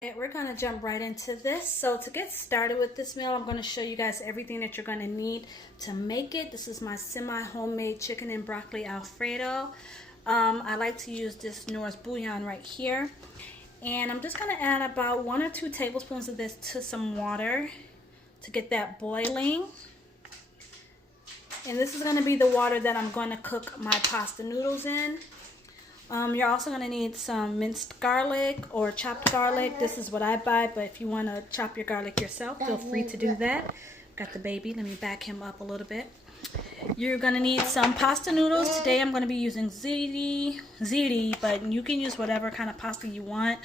Okay, we're going to jump right into this. So to get started with this meal, I'm going to show you guys everything that you're going to need to make it. This is my semi-homemade chicken and broccoli Alfredo. I like to use this Norris bouillon right here. And I'm just going to add about 1 or 2 tablespoons of this to some water to get that boiling. And this is going to be the water that I'm going to cook my pasta noodles in. You're also going to need some minced garlic or chopped garlic. This is what I buy, but if you want to chop your garlic yourself, feel free to do that. Got the baby. Let me back him up a little bit. You're going to need some pasta noodles. Today I'm going to be using ziti, but you can use whatever kind of pasta you want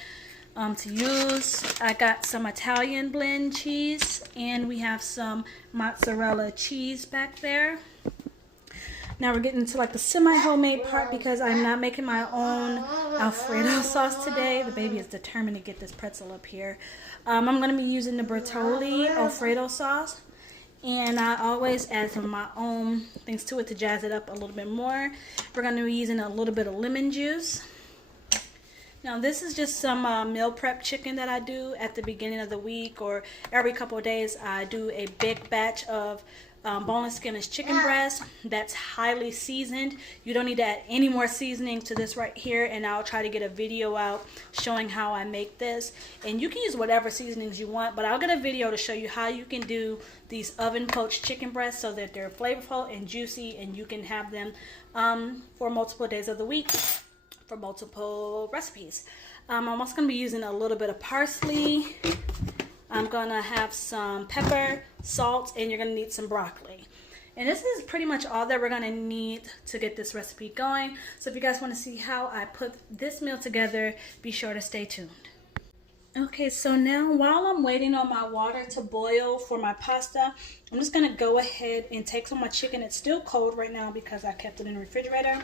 to use. I got some Italian blend cheese, and we have some mozzarella cheese back there. Now we're getting into like the semi-homemade part because I'm not making my own Alfredo sauce today. The baby is determined to get this pretzel up here. I'm going to be using the Brocoli Alfredo sauce. And I always add some of my own things to it to jazz it up a little bit more. We're going to be using a little bit of lemon juice. Now this is just some meal prep chicken that I do at the beginning of the week, or every couple of days. I do a big batch of boneless skinless chicken breast that's highly seasoned. You don't need to add any more seasoning to this right here, and I'll try to get a video out showing how I make this. And you can use whatever seasonings you want, but I'll get a video to show you how you can do these oven poached chicken breasts so that they're flavorful and juicy, and you can have them for multiple days of the week for multiple recipes. I'm also going to be using a little bit of parsley. I'm going to have some pepper, salt, and you're going to need some broccoli. And this is pretty much all that we're going to need to get this recipe going. So if you guys want to see how I put this meal together, be sure to stay tuned. Okay, so now while I'm waiting on my water to boil for my pasta, I'm just going to go ahead and take some of my chicken. It's still cold right now because I kept it in the refrigerator.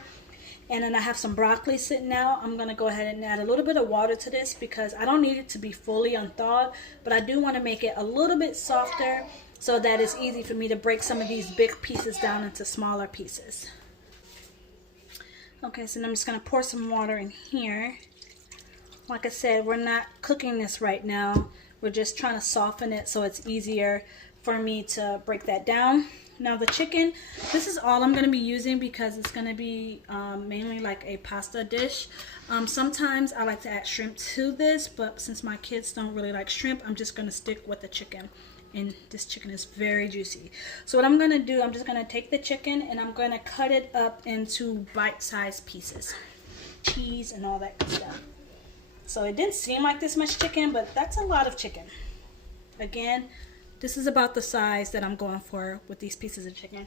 And then I have some broccoli sitting out. I'm going to go ahead and add a little bit of water to this because I don't need it to be fully unthawed, but I do want to make it a little bit softer so that it's easy for me to break some of these big pieces down into smaller pieces. Okay, so I'm just going to pour some water in here. Like I said, we're not cooking this right now. We're just trying to soften it so it's easier for me to break that down. Now the chicken, this is all I'm going to be using because it's going to be mainly like a pasta dish. Sometimes I like to add shrimp to this, but since my kids don't really like shrimp, I'm just going to stick with the chicken. And this chicken is very juicy. So what I'm going to do, I'm just going to take the chicken and I'm going to cut it up into bite-sized pieces. Cheese and all that good stuff. So it didn't seem like this much chicken, but that's a lot of chicken. Again, this is about the size that I'm going for with these pieces of chicken.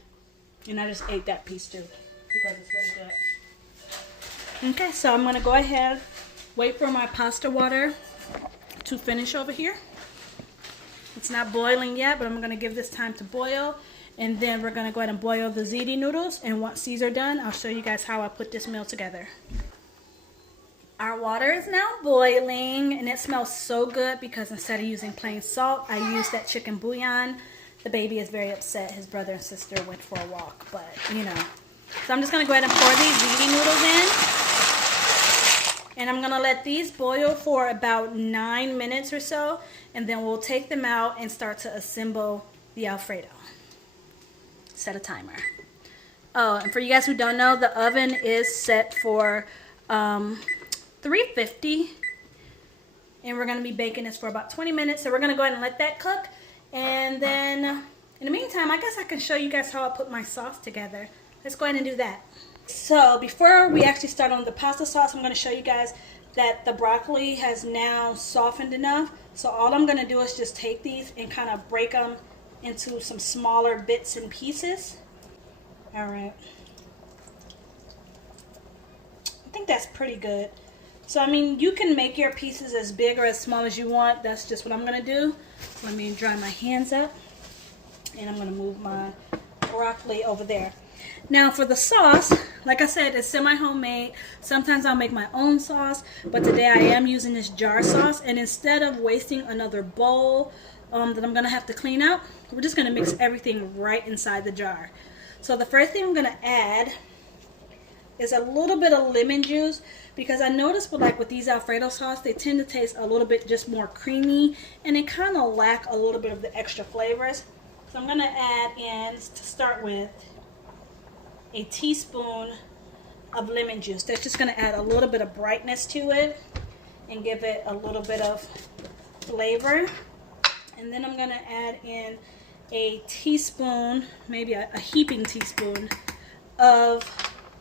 And I just ate that piece too because it's really good. Okay, so I'm going to go ahead, wait for my pasta water to finish over here. It's not boiling yet, but I'm going to give this time to boil. And then we're going to go ahead and boil the ziti noodles. And once these are done, I'll show you guys how I put this meal together. Our water is now boiling, and it smells so good because instead of using plain salt, I used that chicken bouillon. The baby is very upset. His brother and sister went for a walk, but you know. So I'm just going to go ahead and pour these ziti noodles in. And I'm going to let these boil for about 9 minutes or so, and then we'll take them out and start to assemble the Alfredo. Set a timer. Oh, and for you guys who don't know, the oven is set for 350, and we're going to be baking this for about 20 minutes. So we're going to go ahead and let that cook, and then in the meantime, I guess I can show you guys how I put my sauce together. Let's go ahead and do that. So before we actually start on the pasta sauce, I'm going to show you guys that the broccoli has now softened enough. So all I'm going to do is just take these and kind of break them into some smaller bits and pieces. All right, I think that's pretty good. So, I mean, you can make your pieces as big or as small as you want. That's just what I'm going to do. Let me dry my hands up. And I'm going to move my broccoli over there. Now, for the sauce, like I said, it's semi-homemade. Sometimes I'll make my own sauce. But today I am using this jar sauce. And instead of wasting another bowl that I'm going to have to clean out, we're just going to mix everything right inside the jar. So, the first thing I'm going to add is a little bit of lemon juice, because I noticed with these Alfredo sauce, they tend to taste a little bit just more creamy, and they kind of lack a little bit of the extra flavors. So I'm going to add in, to start with, a teaspoon of lemon juice. That's just going to add a little bit of brightness to it and give it a little bit of flavor. And then I'm going to add in a teaspoon, maybe a heaping teaspoon of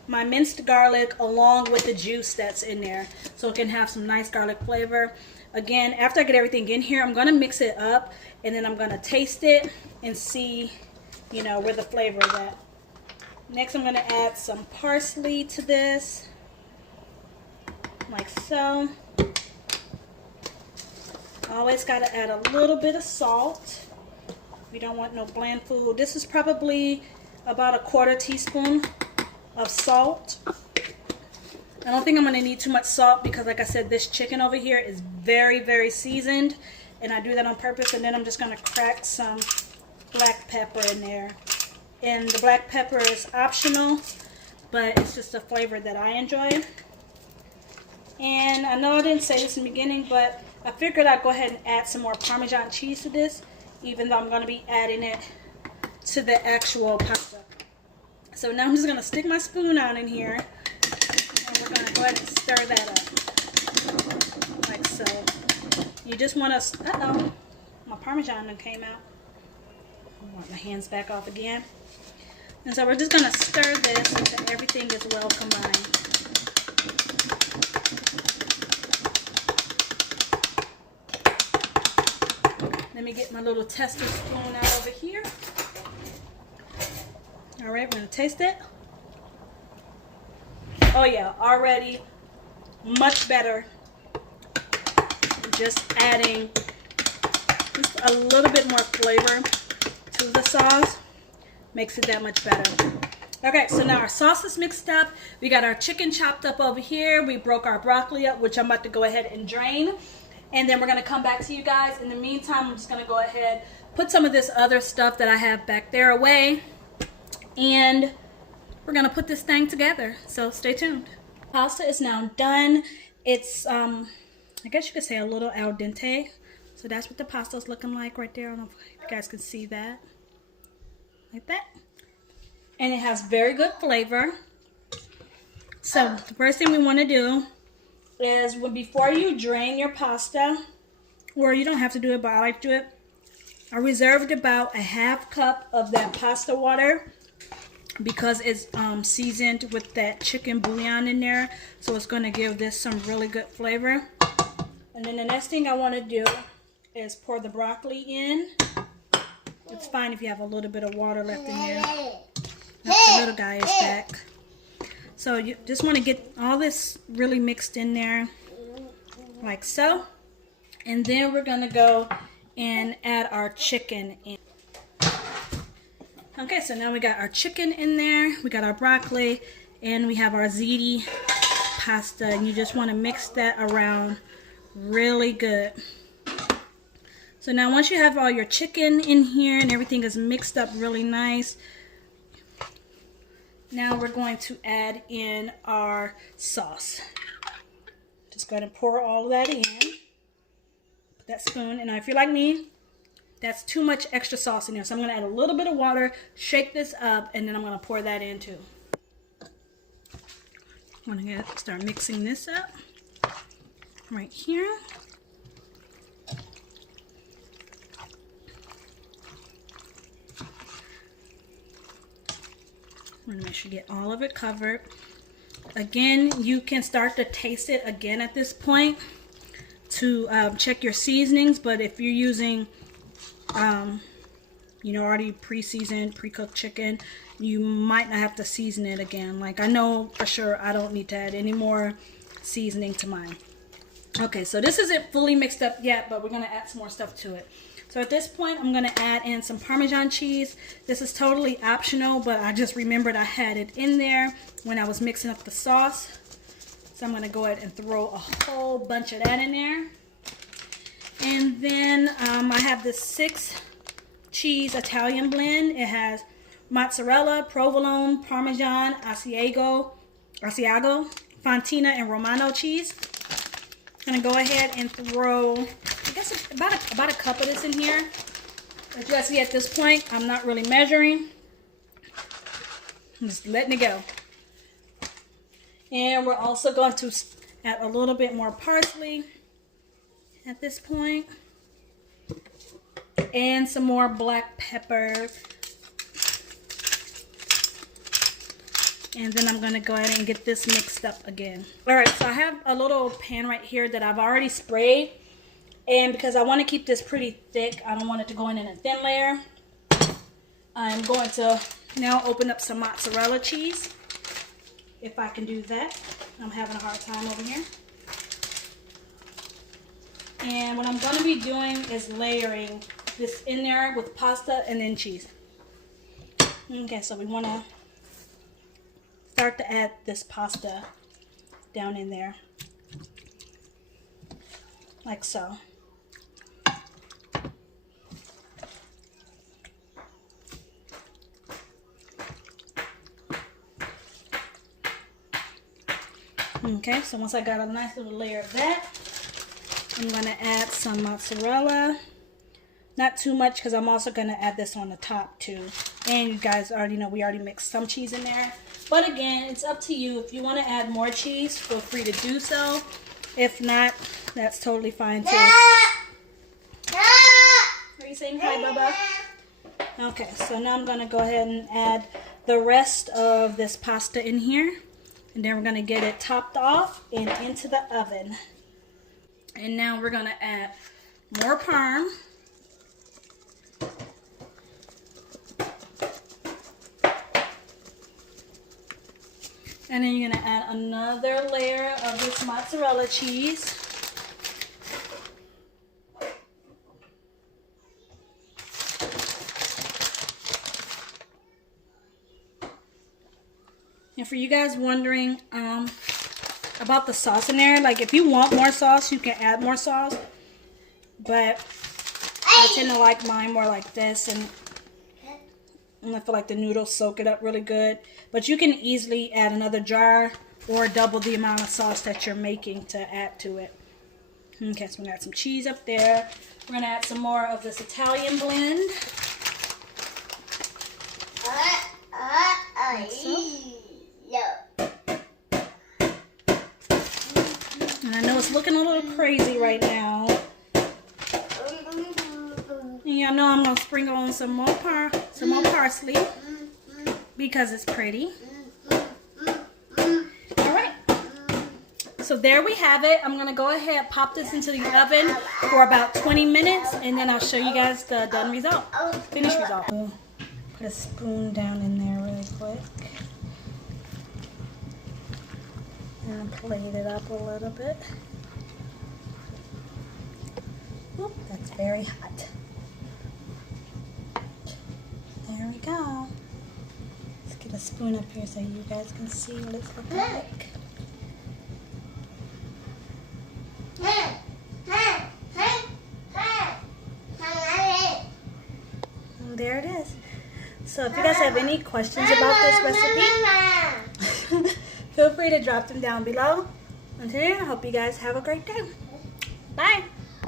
my minced garlic along with the juice that's in there, so it can have some nice garlic flavor. Again, after I get everything in here, I'm going to mix it up, and then I'm going to taste it and see, you know, where the flavor is at. Next, I'm going to add some parsley to this, like so. Always got to add a little bit of salt. We don't want no bland food. This is probably about a 1/4 teaspoon of salt. I don't think I'm going to need too much salt, because like I said, this chicken over here is very, very seasoned, and I do that on purpose. And then I'm just going to crack some black pepper in there. And the black pepper is optional, but it's just a flavor that I enjoy. And I know I didn't say this in the beginning, but I figured I'd go ahead and add some more Parmesan cheese to this, even though I'm going to be adding it to the actual pasta. So now I'm just going to stick my spoon out in here, and we're going to go ahead and stir that up, like so. You just want to, uh-oh, my Parmesan done came out. I want my hands back off again. And so we're just going to stir this until everything is well combined. Let me get my little tester spoon out over here. All right, we're going to taste it. Oh yeah, already much better. Just adding just a little bit more flavor to the sauce makes it that much better. Okay, so now our sauce is mixed up. We got our chicken chopped up over here. We broke our broccoli up, which I'm about to go ahead and drain. And then we're going to come back to you guys. In the meantime, I'm just going to go ahead, put some of this other stuff that I have back there away. And we're going to put this thing together. So stay tuned. Pasta is now done. It's, I guess you could say a little al dente. So that's what the pasta is looking like right there. I don't know if you guys can see that. Like that. And it has very good flavor. So the first thing we want to do is before you drain your pasta, or you don't have to do it, but I like to do it, I reserved about a 1/2 cup of that pasta water because it's seasoned with that chicken bouillon in there, so it's going to give this some really good flavor. And then the next thing I want to do is pour the broccoli in. It's fine if you have a little bit of water left in there. The little guy is back. So you just want to get all this really mixed in there, like so. And then we're going to go and add our chicken in. Okay, so now we got our chicken in there, we got our broccoli, and we have our ziti pasta. And you just want to mix that around really good. So now once you have all your chicken in here and everything is mixed up really nice, now we're going to add in our sauce. Just go ahead and pour all of that in. Put that spoon, and now if you're like me, that's too much extra sauce in there. So I'm going to add a little bit of water, shake this up, and then I'm going to pour that in too. I'm going to start mixing this up right here. I'm going to make sure you get all of it covered. Again, you can start to taste it again at this point to check your seasonings. But if you're using, you know, already pre-seasoned, pre-cooked chicken, you might not have to season it again. Like I know for sure I don't need to add any more seasoning to mine. Okay, so this isn't fully mixed up yet, but we're going to add some more stuff to it. So at this point, I'm going to add in some Parmesan cheese. This is totally optional, but I just remembered I had it in there when I was mixing up the sauce. So I'm going to go ahead and throw a whole bunch of that in there. And then I have this 6-cheese Italian blend. It has mozzarella, provolone, Parmesan, Asiago, Asiago, Fontina, and Romano cheese. I'm gonna go ahead and throw, I guess, about a cup of this in here. As you guys see at this point, I'm not really measuring. I'm just letting it go. And we're also going to add a little bit more parsley at this point. And some more black pepper. And then I'm going to go ahead and get this mixed up again. Alright, so I have a little pan right here that I've already sprayed. And because I want to keep this pretty thick, I don't want it to go in a thin layer. I'm going to now open up some mozzarella cheese. If I can do that. I'm having a hard time over here. And what I'm going to be doing is layering this in there with pasta and then cheese. Okay, so we want to start to add this pasta down in there. Like so. Okay, so once I got a nice little layer of that, I'm going to add some mozzarella. Not too much because I'm also going to add this on the top too. And you guys already know we already mixed some cheese in there. But again, it's up to you. If you want to add more cheese, feel free to do so. If not, that's totally fine too. Are you saying hi, Bubba? Okay, so now I'm going to go ahead and add the rest of this pasta in here. And then we're going to get it topped off and into the oven. And now we're going to add more parm. And then you're going to add another layer of this mozzarella cheese. And for you guys wondering about the sauce in there, like if you want more sauce, you can add more sauce. But I tend to like mine more like this, and I feel like the noodles soak it up really good. But you can easily add another jar or double the amount of sauce that you're making to add to it. Okay, so we're going to add some cheese up there. We're going to add some more of this Italian blend. Like so. And I know it's looking a little crazy right now. And y'all know I'm going to sprinkle on some more parsley because it's pretty. Alright. So there we have it. I'm going to go ahead and pop this into the oven for about 20 minutes, and then I'll show you guys the done result. Finished result. Put a spoon down in there really quick. And plate it up a little bit. Oop, that's very hot. There we go. Let's get a spoon up here so you guys can see what it's looking like. And there it is. So if you guys have any questions about this recipe, feel free to drop them down below. Until then, I hope you guys have a great day. Bye.